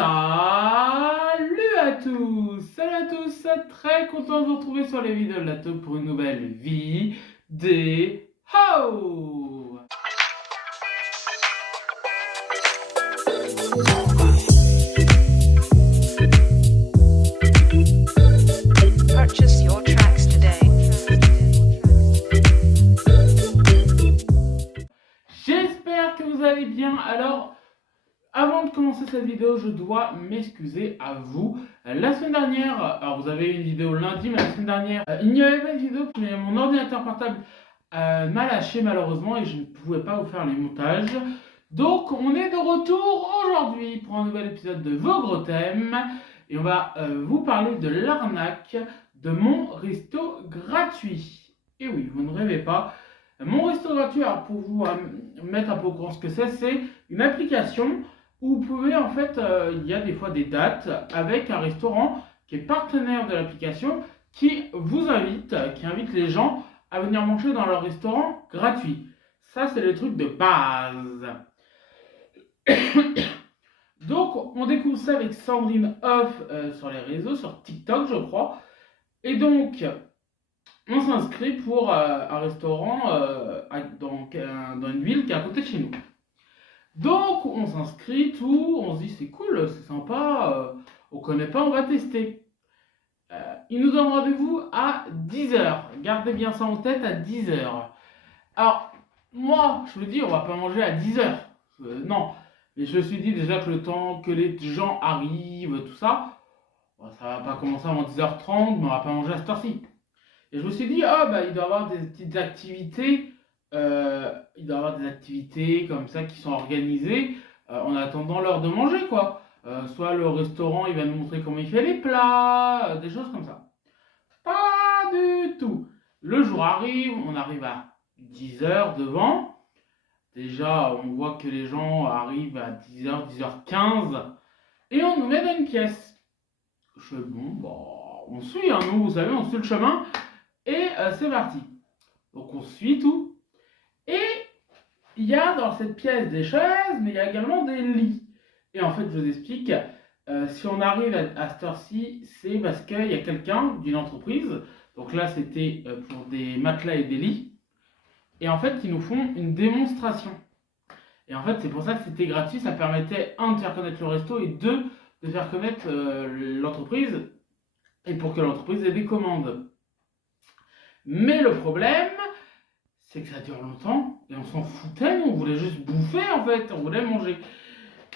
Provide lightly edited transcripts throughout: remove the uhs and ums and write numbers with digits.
Salut à tous! Salut à tous! Très content de vous retrouver sur les vidéos de la taupe pour une nouvelle vidéo. Purchase your tracks today. J'espère que vous allez bien. Alors, avant de commencer cette vidéo, je dois m'excuser à vous. La semaine dernière, alors vous avez eu une vidéo lundi, mais la semaine dernière, il n'y avait pas de vidéo, mais mon ordinateur portable m'a lâché malheureusement et je ne pouvais pas vous faire les montages. Donc, on est de retour aujourd'hui pour un nouvel épisode de Vos Gros Thèmes. Et on va vous parler de l'arnaque de Mon Resto Gratuit. Et oui, vous ne rêvez pas. Mon Resto Gratuit, alors pour vous mettre un peu au courant ce que c'est une application où vous pouvez en fait, il y a des fois des dates avec un restaurant qui est partenaire de l'application qui vous invite, qui invite les gens à venir manger dans leur restaurant gratuit. Ça, c'est le truc de base. Donc, on découvre ça avec Sandrine Off sur les réseaux, sur TikTok, je crois. Et donc, on s'inscrit pour un restaurant dans une ville qui est à côté de chez nous. Donc, on s'inscrit, tout, on se dit c'est cool, c'est sympa, on connaît pas, on va tester. Il nous donne rendez-vous à 10h. Gardez bien ça en tête, à 10h. Alors, moi, je me dis, on va pas manger à 10h. Non. Mais je me suis dit déjà que le temps que les gens arrivent, tout ça, ça va pas commencer avant 10h30, mais on va pas manger à cette heure-ci. Et je me suis dit, il doit y avoir des petites activités, il doit y avoir des activités comme ça qui sont organisées en attendant l'heure de manger, quoi. Soit le restaurant, il va nous montrer comment il fait les plats, des choses comme ça. Pas du tout. Le jour arrive, on arrive à 10h devant. Déjà, on voit que les gens arrivent à 10h, 10h15. Et on nous met dans une pièce. Je fais, on suit, hein, nous, vous savez, on suit le chemin. Et c'est parti. Donc on suit tout. Et il y a dans cette pièce des chaises, mais il y a également des lits. Et en fait, je vous explique, si on arrive à cette heure-ci, c'est parce qu'il y a quelqu'un d'une entreprise. Donc là, c'était pour des matelas et des lits. Et en fait, ils nous font une démonstration. Et en fait, c'est pour ça que c'était gratuit. Ça permettait, un, de faire connaître le resto, et deux, de faire connaître l'entreprise. Et pour que l'entreprise ait des commandes. Mais le problème, c'est que ça dure longtemps et on s'en foutait, nous, on voulait juste bouffer en fait, on voulait manger.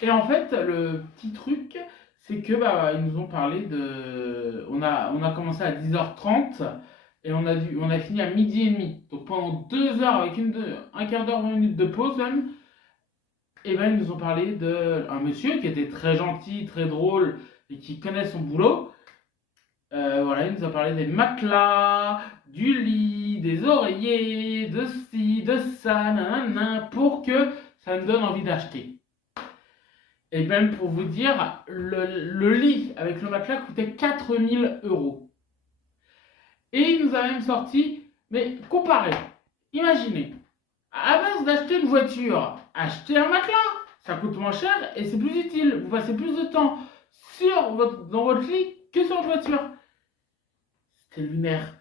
Et en fait, le petit truc, c'est que ils nous ont parlé de. On a commencé à 10h30 et on a fini à 12h30. Donc pendant 2 heures avec un quart d'heure, 20 minutes de pause même, et ils nous ont parlé d'un monsieur qui était très gentil, très drôle et qui connaît son boulot. Il nous a parlé des matelas, du lit, des oreillers, de ci, de ça, nanana, pour que ça me donne envie d'acheter. Et même pour vous dire, le lit avec le matelas coûtait 4000 €. Et il nous a même sorti, mais comparez, imaginez, à base d'acheter une voiture, acheter un matelas, ça coûte moins cher et c'est plus utile. Vous passez plus de temps dans votre lit que sur votre voiture. C'était lunaire.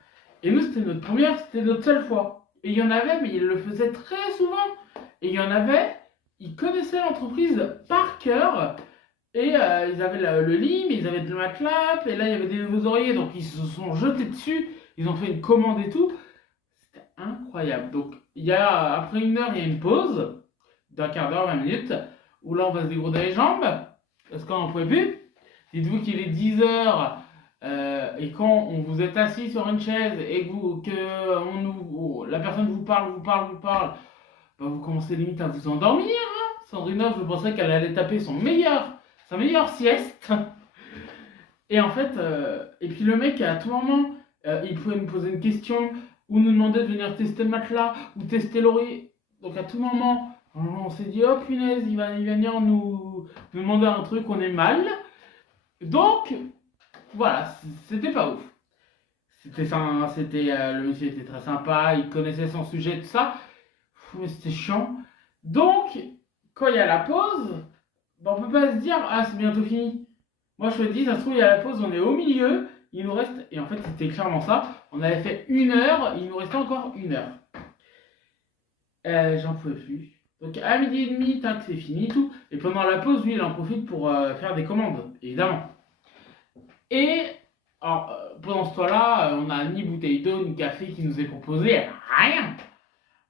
Et nous, c'était notre seule fois. Et il y en avait, mais ils le faisaient très souvent. Et il y en avait, ils connaissaient l'entreprise par cœur. Et ils avaient le lit, mais ils avaient le matelas. Et là, il y avait des nouveaux oreillers. Donc, ils se sont jetés dessus. Ils ont fait une commande et tout. C'était incroyable. Donc, après 1 heure, il y a une pause d'un quart d'heure, 20 minutes. Où là, on va se dégrouder les jambes. Parce qu'on n'en pouvait plus. Dites-vous qu'il est 10h. Et quand vous êtes assis sur une chaise et que la personne vous parle, vous commencez limite à vous endormir. Hein. Sandrine, je pensais qu'elle allait taper sa meilleure sieste. Et en fait, et puis le mec, à tout moment, il pouvait nous poser une question ou nous demander de venir tester le matelas ou tester l'oreiller. Donc à tout moment, on s'est dit, oh punaise, il va venir nous demander un truc, on est mal. Donc, voilà, c'était pas ouf. Le monsieur était très sympa, il connaissait son sujet, tout ça. Mais c'était chiant. Donc, quand il y a la pause, bah, on peut pas se dire, ah, c'est bientôt fini. Moi, je te dis, ça se trouve, il y a la pause, on est au milieu, il nous reste, et en fait, c'était clairement ça. On avait fait 1 heure, il nous restait encore 1 heure. J'en pouvais plus. Donc, à 12h30, tac, c'est fini, tout. Et pendant la pause, lui, il en profite pour faire des commandes, évidemment. Et, alors, pendant ce temps-là, on n'a ni bouteille d'eau, ni café qui nous est proposé, rien.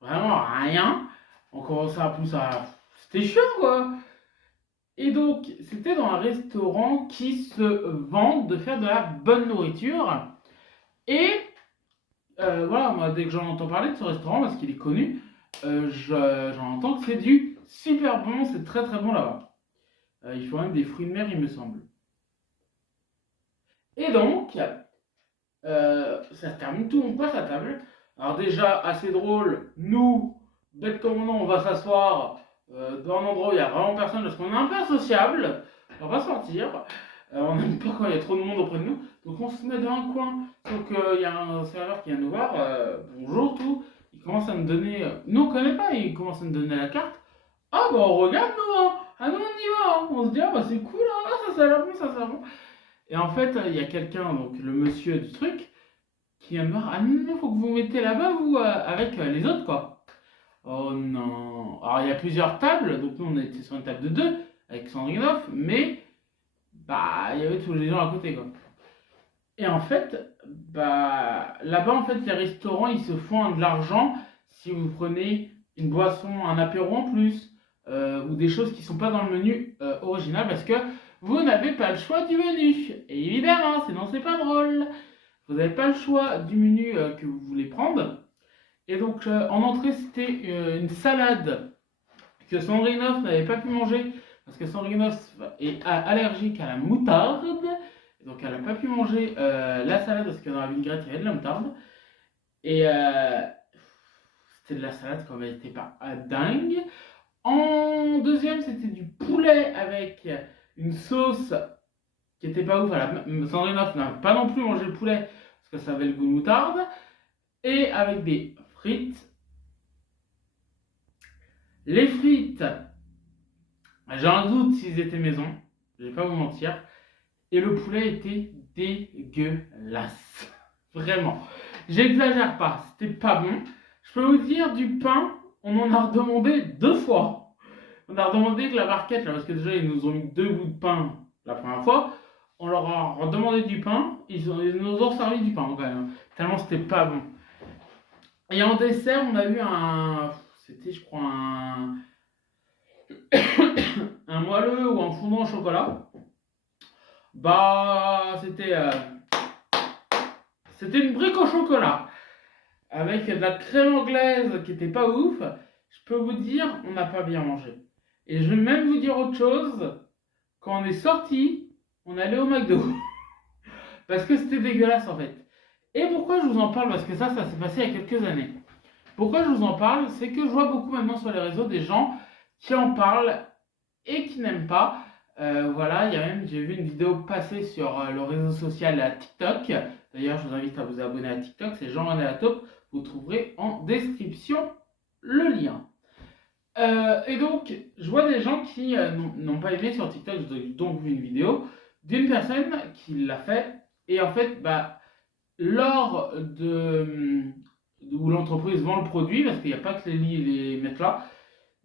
Vraiment rien. On commençait à pousser à... C'était chiant, quoi. Et donc, c'était dans un restaurant qui se vante de faire de la bonne nourriture. Et voilà, moi, dès que j'en entends parler de ce restaurant, parce qu'il est connu, j'en entends que c'est du super bon, c'est très très bon là-bas. Il faut même des fruits de mer, il me semble. Et donc, ça se termine, tout le monde passe à table. Alors déjà, assez drôle, nous, bêtes comme on va s'asseoir dans un endroit où il n'y a vraiment personne, parce qu'on est un peu associable, on va pas se mentir. On n'aime pas quand il y a trop de monde auprès de nous, donc on se met dans un coin. Donc il y a un serveur qui vient nous voir, bonjour, tout. Il commence à nous donner, nous on connaît pas, il commence à nous donner la carte. Ah bah on regarde nous, hein. Ah nous on y va, hein. On se dit ah bah c'est cool, hein. Ah, ça a l'air bon, ça a l'air bon. Et en fait, il y a quelqu'un, donc le monsieur du truc, qui vient me voir, ah non, faut que vous mettez là-bas, vous, avec les autres, quoi. Oh non. Alors, il y a plusieurs tables, donc nous, on était sur une table de 2, avec Sandrinov, mais, bah, il y avait tous les gens à côté, quoi. Et en fait, bah, là-bas, en fait, les restaurants, ils se font de l'argent si vous prenez une boisson, un apéro en plus, ou des choses qui sont pas dans le menu original, parce que vous n'avez pas le choix du menu. Et évidemment, sinon c'est pas drôle. Vous n'avez pas le choix du menu que vous voulez prendre. Et donc, en entrée, c'était une salade que Sandrinov n'avait pas pu manger parce que Sandrinov est allergique à la moutarde. Et donc, elle n'a pas pu manger la salade parce que dans la vinaigrette, il y avait de la moutarde. Et c'était de la salade quand elle n'était pas dingue. En deuxième, c'était du poulet avec une sauce qui était pas ouf. Sandrinov n'a pas non plus mangé le poulet parce que ça avait le goût de moutarde. Et avec des frites. Les frites, j'ai un doute s'ils étaient maison, je vais pas vous mentir. Et le poulet était dégueulasse. Vraiment. J'exagère pas, c'était pas bon. Je peux vous dire, du pain, on en a redemandé 2 fois. On a redemandé que la barquette, là, parce que déjà ils nous ont mis 2 bouts de pain la première fois. On leur a redemandé du pain, ils nous ont servi du pain quand même. Tellement c'était pas bon. Et en dessert, on a eu c'était je crois un moelleux ou un fondant au chocolat. Bah, c'était une brique au chocolat avec de la crème anglaise qui était pas ouf. Je peux vous dire, on n'a pas bien mangé. Et je vais même vous dire autre chose. Quand on est sorti, on allait au McDo parce que c'était dégueulasse en fait. Et pourquoi je vous en parle? Parce que ça s'est passé il y a quelques années. Pourquoi je vous en parle? C'est que je vois beaucoup maintenant sur les réseaux des gens qui en parlent et qui n'aiment pas. Voilà, j'ai vu une vidéo passer sur le réseau social TikTok. D'ailleurs, je vous invite à vous abonner à TikTok, c'est Jean-René Lataupe. Vous trouverez en description le lien. Et donc, je vois des gens qui n'ont pas aimé sur TikTok. J'ai donc vu une vidéo d'une personne qui l'a fait. Et en fait, bah, lors où l'entreprise vend le produit, parce qu'il n'y a pas que les lits et les matelas,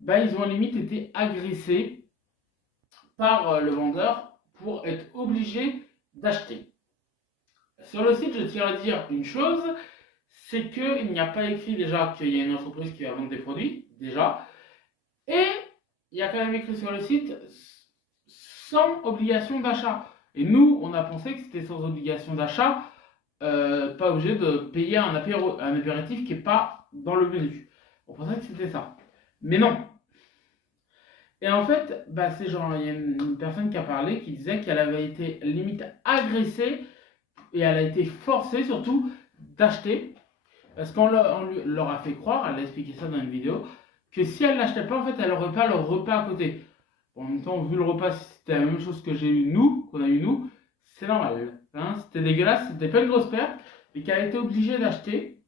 bah, ils ont limite été agressés par le vendeur pour être obligés d'acheter. Sur le site, je tiens à dire une chose, c'est qu'il n'y a pas écrit déjà qu'il y a une entreprise qui va vendre des produits, déjà, et il y a quand même écrit sur le site sans obligation d'achat. Et nous, on a pensé que c'était sans obligation d'achat, pas obligé de payer un apéritif qui n'est pas dans le menu. On pensait que c'était ça. Mais non. Et en fait, bah, c'est genre, il y a une personne qui a parlé qui disait qu'elle avait été limite agressée et elle a été forcée surtout d'acheter parce qu'on leur a fait croire, elle a expliqué ça dans une vidéo, que si elle n'achetait pas, en fait, elle n'aurait pas le repas à côté. Bon, en même temps, vu le repas, c'était la même chose que qu'on a eu nous, c'est normal. Hein, c'était dégueulasse, c'était pas une grosse perte, mais qu'elle a été obligée d'acheter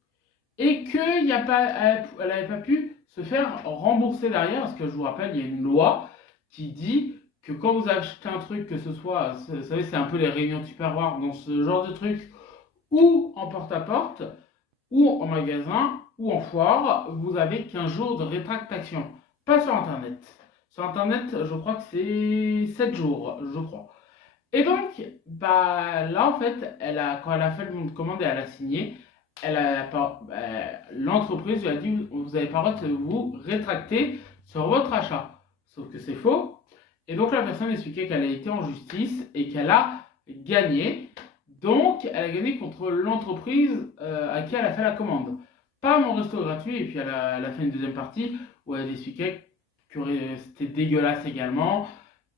et qu'elle n'avait pas pu se faire rembourser derrière, parce que je vous rappelle, il y a une loi qui dit que quand vous achetez un truc, que ce soit, vous savez, c'est un peu les réunions de Tupperware dans ce genre de truc, ou en porte-à-porte, ou en magasin, ou en foire, vous avez 15 jours de rétractation. Pas sur Internet. Sur Internet, je crois que c'est 7 jours, je crois. Et donc, bah, là, en fait, quand elle a fait le bon de commande et elle a signé, l'entreprise lui a dit, vous avez pas le droit de vous rétracter sur votre achat. Sauf que c'est faux. Et donc, la personne expliquait qu'elle a été en justice et qu'elle a gagné. Donc, elle a gagné contre l'entreprise à qui elle a fait la commande. Pas mon resto gratuit. Et puis, elle a fait une deuxième partie où elle expliquait que c'était dégueulasse également,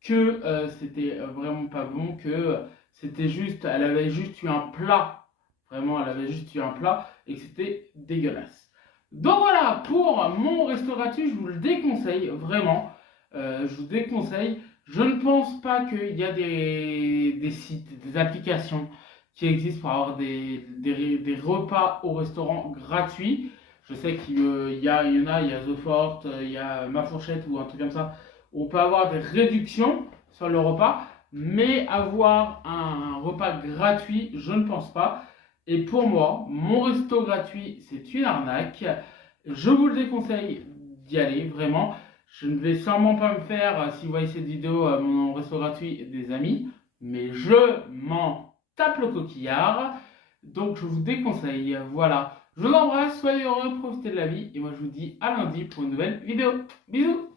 que c'était vraiment pas bon, que c'était juste, elle avait juste eu un plat, vraiment, elle avait juste eu un plat et que c'était dégueulasse. Donc voilà, pour mon resto gratuit, je vous le déconseille, vraiment, je vous déconseille. Je ne pense pas qu'il y a des sites, des applications qui existent pour avoir des repas au restaurant gratuits. Je sais qu'il y en a, il y a The Fort, il y a Ma Fourchette ou un truc comme ça. On peut avoir des réductions sur le repas, mais avoir un repas gratuit, je ne pense pas. Et pour moi, mon resto gratuit, c'est une arnaque. Je vous le déconseille d'y aller, vraiment. Je ne vais sûrement pas me faire, si vous voyez cette vidéo, mon resto gratuit des amis, mais je m'en tape le coquillard. Donc je vous déconseille, voilà. Je vous embrasse, soyez heureux, profitez de la vie, et moi je vous dis à lundi pour une nouvelle vidéo. Bisous!